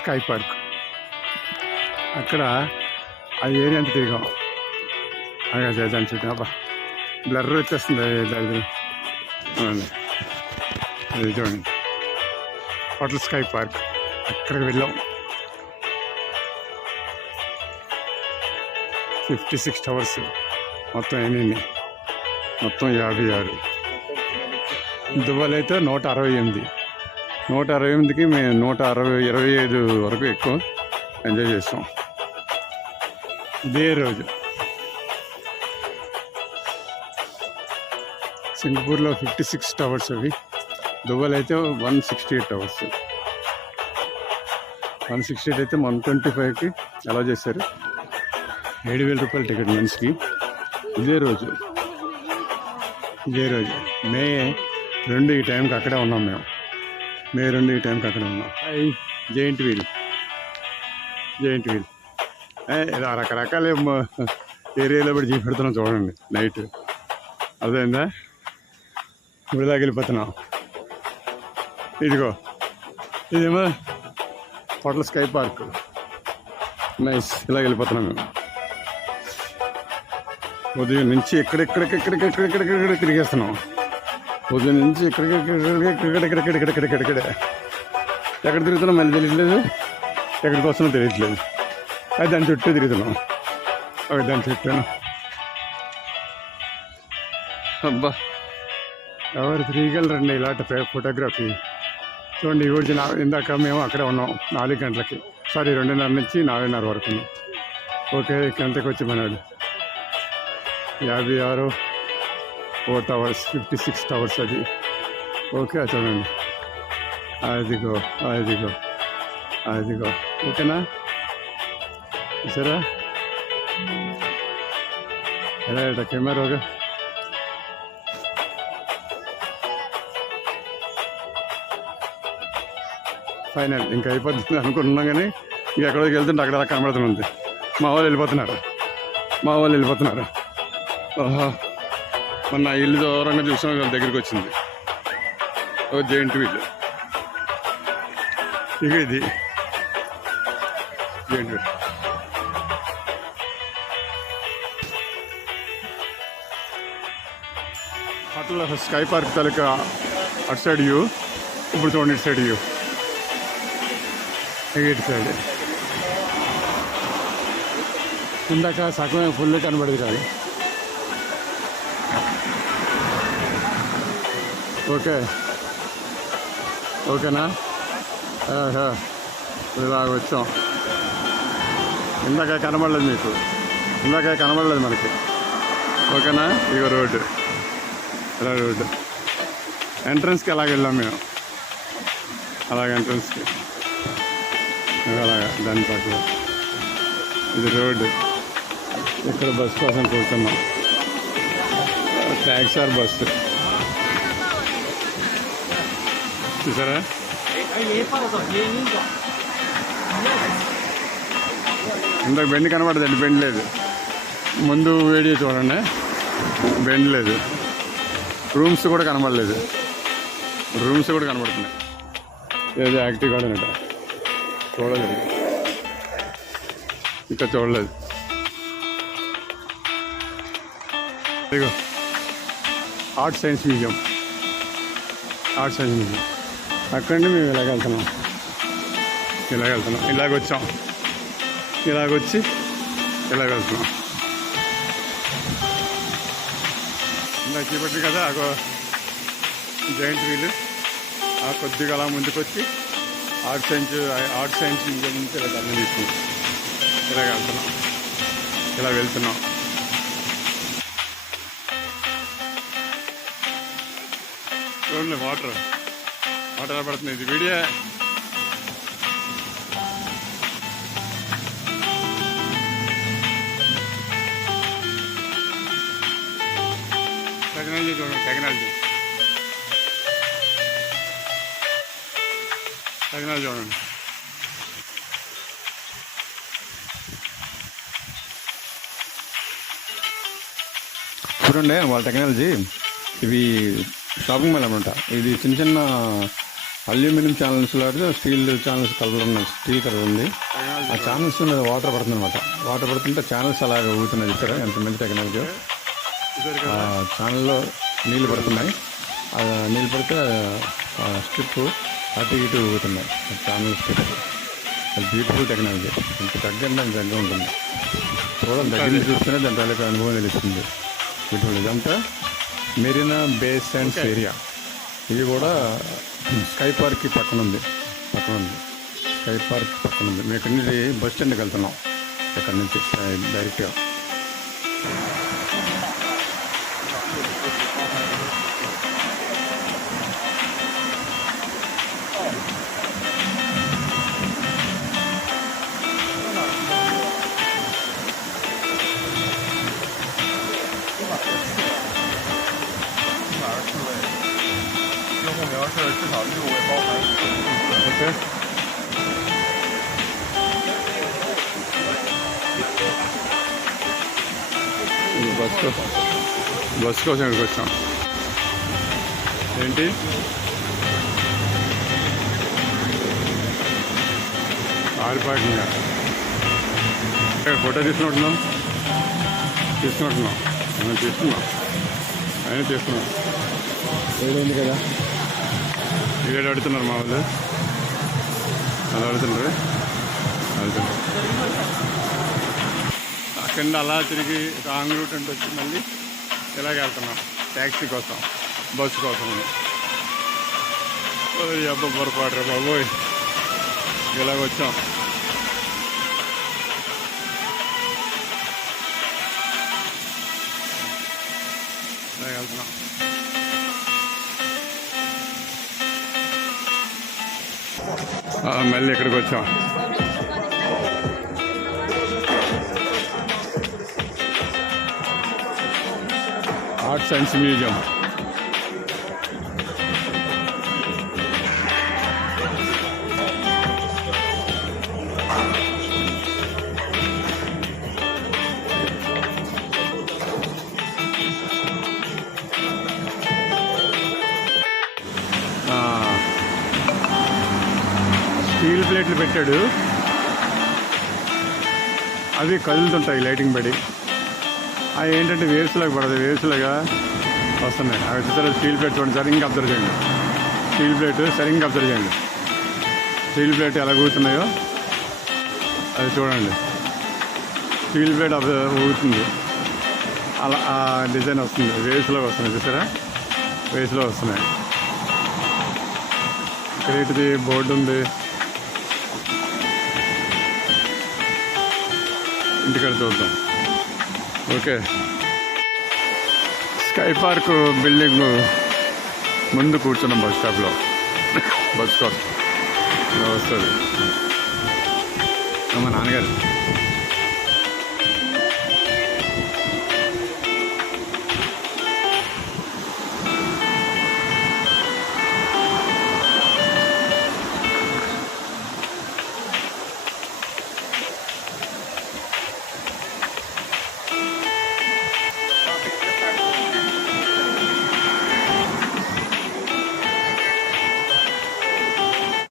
Sky park. అక్కడ ఆ area అంతా తిరిగాం. అలాగే చేద్దాం చుట్టూ అబ్బా బ్లర్ వచ్చేస్తుంది. అది చూడండి హోటల్ స్కై పార్క్. అక్కడికి వెళ్ళాం. 56 టవర్స్ మొత్తం ఎన్ని, మొత్తం 56. దుబాయ్ అయితే 168. 168కి మేము 125 వరకు ఎక్కువ ఎంజాయ్ చేస్తాం. ఇదే రోజు సింగపూర్లో 56 టవర్స్ అవి. దుబాయ్ అయితే 168 టవర్స్. 168 అయితే 125కి అలా చేశారు. 7,000 రూపాయలు టికెట్ మనిషికి. ఇదే రోజు మే 2 ఈ టైంకి అక్కడే ఉన్నాం మేము. మే 2 ఈ టైంకి అక్కడే ఉన్నాం. జెయింట్ వీల్ రకరకాల ఏరియాలో కూడా చూపెడుతున్నాం చూడండి. నైట్ అర్థమైందా? ఇలాగ వెళ్ళిపోతున్నాం. ఇదిగో ఇదేమో హోటల్ స్కై పార్క్. నైస్. ఇలాగ వెళ్ళిపోతున్నాం మేము. ఉదయం నుంచి ఎక్కడెక్కడెక్కడెక్కడెక్కడెక్కడ తిరిగేస్తున్నాం. ఉదయం నుంచి ఎక్కడెక్కడెక్కడెక్కడెక్కడెక్కడెక్కడే ఎక్కడ తిరుగుతున్నాం మళ్ళీ తెలియట్లేదు. ఎక్కడికి వస్తున్నాం తెలియట్లేదు. అది దాని చుట్టూ తిరుగుతున్నాం. దాని చుట్టూ అబ్బా ఎవరు తిరగలరండి ఇలాంటి ఫోటోగ్రఫీ. చూడండి ఈ ఊరి ఇందాక మేము అక్కడే ఉన్నాం 4 గంటలకి. 2:30 నుంచి 4:30 వరకు ఉన్నాం. ఓకే ఎంతకు వచ్చి మనవాడు 56 4 టవర్స్ 56 టవర్స్ అది. ఓకే చూడండి అదిగో ఓకేనా? చూసారా ఎలా కెమెరా ఓకే. ఫైనల్ ఇంకా అయిపోతుంది అనుకుంటున్నాం కానీ ఇంక ఎక్కడికి వెళ్తుంటే అక్కడ కనబడుతుంది. మా వాళ్ళు వెళ్ళిపోతున్నారు. ఓహో మొన్న ఇల్లు దూరంగా చూసాం దగ్గరికి వచ్చింది. ఓ జెయింట్ వీల్. ఇక ఇది giant wheel. Hotel sky park తాలూకా అటు సైడ్ వ్యూ. ఇప్పుడు చూడండి ఇటు సైడ్ వ్యూ. ఇటు సైడ్ ఇందాక సగమే ఫుల్ కనబడేది కాదు. ఓకేనా? ఇలాగ వచ్చాం. ఇందాక కనబడలేదు మీకు. మనకి. ఓకేనా? ఇక రోడ్డు ఎంట్రన్స్కి అలాగ వెళ్ళాం మేము. ఎంట్రన్స్కి అలాగా దాని పక్కన ఇది రోడ్డు. ఇక్కడ బస్సు కోసం కూర్చున్నాం. ట్యాక్సీ బస్సు చూసారా? ఇందాక బెండ్ కనబడదండి. బెండ్ లేదు. ముందు వీడియో చూడండి. బెండ్ లేదు. రూమ్స్ కూడా కనబడుతున్నాయి. ఏదో యాక్టివ్ కూడా చూడలేదు. ఇంకా చూడలేదు. ఇదిగో ఆర్ట్ సైన్స్ మ్యూజియం. అక్కడి నుండి మేము ఇలాగెళ్తున్నాం. ఇలాగొచ్చాం. ఇలాగొచ్చి ఇలాగెళ్తున్నాం. ఇందాక చూపెట్టు కదా జెయింట్ వీల్. కొద్దిగా అలా ముందుకొచ్చి ఆర్ట్ సైన్స్ మ్యూజియం నుంచి ఇలా అర్థం తీసుకున్నాం. ఇలా వెళ్తున్నాం. చూడండి వాటర్ పడుతుంది. ఇది వీడియో. టెక్నాలజీ చూడండి. టెక్నాలజీ చూడండి. చూడండి వాళ్ళ టెక్నాలజీ. ఇవి షాపింగ్ మాల్ అనమాట. ఇది చిన్న అల్యూమినియం ఛానల్స్లో స్టీల్ ఛానల్స్ కలర్ ఉన్నాయి, స్టీల్ కలర్ ఉంది. ఆ ఛానల్స్ మీద వాటర్ పడుతుంది అనమాట. వాటర్ పడుతుంటే ఛానల్స్ అలాగే ఊగుతున్నాయి. ఇక్కడ ఎంత మంచి టెక్నాలజీ. ఆ ఛానల్లో నీళ్ళు పడుతున్నాయి. ఆ నీళ్ళు పడితే స్ట్రిప్ అటు ఇటు ఊగుతున్నాయి ఛానల్ స్ట్రిప్. అది బ్యూటిఫుల్ టెక్నాలజీ. ఎంత తగ్గండి దాని దగ్గర ఉంటుంది. చూడండి, దగ్గర చూస్తేనే దాని తాలూకా అనుభవం తెలుస్తుంది. బ్యూటిఫుల్. ఇదంతా మెరీనా బే శాండ్స్ ఏరియా. ఇది కూడా స్కై పార్క్కి పక్కన ఉంది. స్కై పార్క్ పక్కన ఉంది. మేము ఇక్కడి నుంచి బస్ స్టాండ్కి వెళ్తున్నాం. ఇక్కడ నుంచి డైరెక్ట్గా. ఓకే, బస్ కోసం ఇక్కడికి వచ్చాం. ఏంటి కార్ పార్కింగ్? ఫోటో తీసుకుంటున్నాం. ఆయన తీసుకున్నాం. ఏడైంది కదా, ఏడు అడుగుతున్నారు మా వాళ్ళు. అలా అడుగుతున్నారు. అక్కడ అలా తిరిగి రాంగ్ రూట్ అంటే వచ్చి మళ్ళీ ఇలాగే వెళ్తున్నాం ట్యాక్సీ కోసం, బస్సు కోసం. అబ్బా పొరపాటు బాబోయ్, ఇలాగ వచ్చాం. ఇలాగ వెళ్తున్నాం. మళ్ళీ ఇక్కడికి వచ్చాం. Art science museum. స్టీల్ ప్లేట్లు పెట్టాడు. అవి కదులుతుంటాయి లైటింగ్ పడి. అవి ఏంటంటే వేవ్స్లాగా పడదు, వేవ్స్లాగా వస్తున్నాయి. అవి చూసారా? స్టీల్ ప్లేట్ చూడండి, సరిగ్గా అబ్జర్వ్ చేయండి. స్టీల్ ప్లేట్ సరిగ్గా అబ్జర్వ్ చేయండి. స్టీల్ ప్లేట్ ఎలా ఊగుతున్నాయో అది చూడండి. స్టీల్ ప్లేట్ ఊగుతుంది, అలా ఆ డిజైన్ వస్తుంది. వేవ్స్లో వస్తున్నాయి, చూసారా? వేవ్స్లో వస్తున్నాయి. ఇక్కడ ఏంటిది? బోర్డు ఉంది. ఇంటికాడ చూద్దాం. ఓకే, స్కై పార్క్ బిల్డింగ్ ముందు కూర్చున్నాం బస్ స్టాప్లో. బస్ కోసం వస్తుంది మా నాన్నగారు.